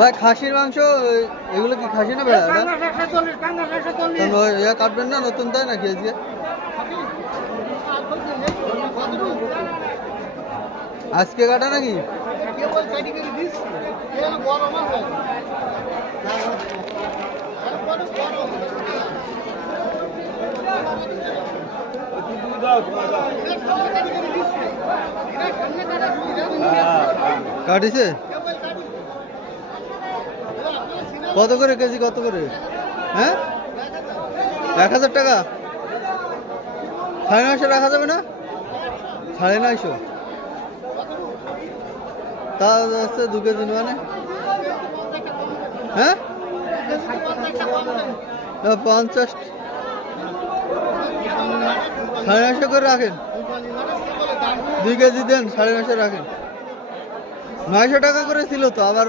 ভাই খাসির মাংস এগুলো কি খাসি না বেড়া এটা কাটবেন না নতুন তাই নাকি আজকে আজকে কাটা নাকি কাটিছে কত করে কেজি কত করে হ্যাঁ 1000 টাকা 950 রাখা যাবে না 950 তা হচ্ছে 2 কেজি মানে হ্যাঁ 50 950 করে রাখেন 2 কেজি দেন 950 রাখেন 900 টাকা করে ছিল তো আবার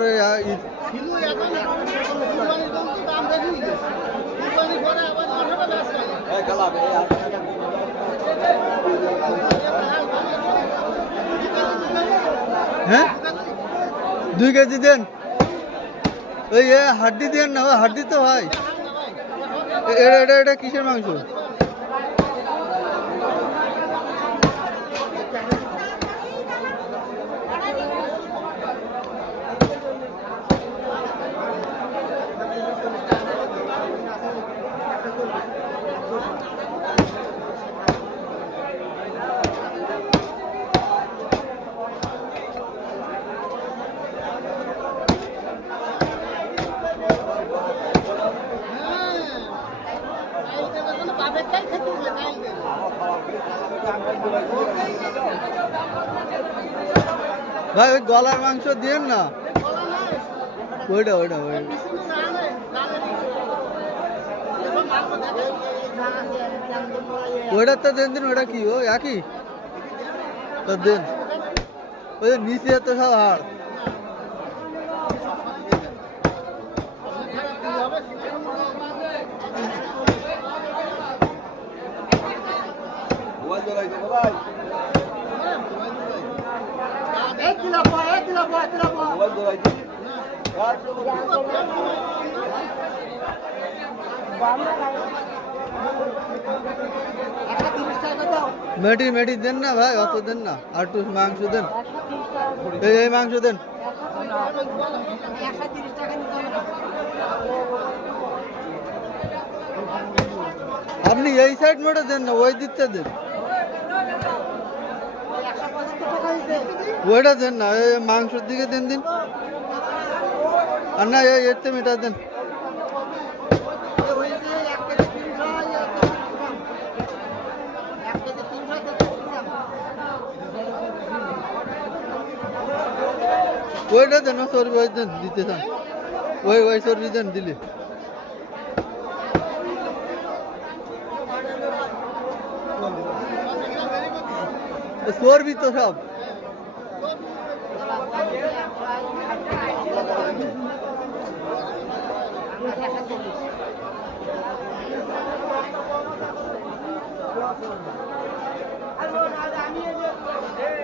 হ্যাঁ 2 কেজি দেন ওই হাড্ডি দেন না হাড্ডি তো ভাই এটা কিসের মাংস ভাই ওই গলার মাংস দিয়েন না ওইটা ওইটা তো দেন দিন ওইটা কি ও একই তো দেন ওই নিচে তো সব হাড় মেটি দেন না ভাই অত দেন না আর একটু মাংস দেন এই মাংস দেন আপনি এই সাইড মোটে দেন না ওই দিকটা দেন ওইটা দেন না এই মাংসের দিকে দেন দিন আর না এতে মিটা দেন ওইটা দেন চর্বি ওই দেন দিতে চান ওই চর্বি দেন দিলি চর্বি তো সব আমি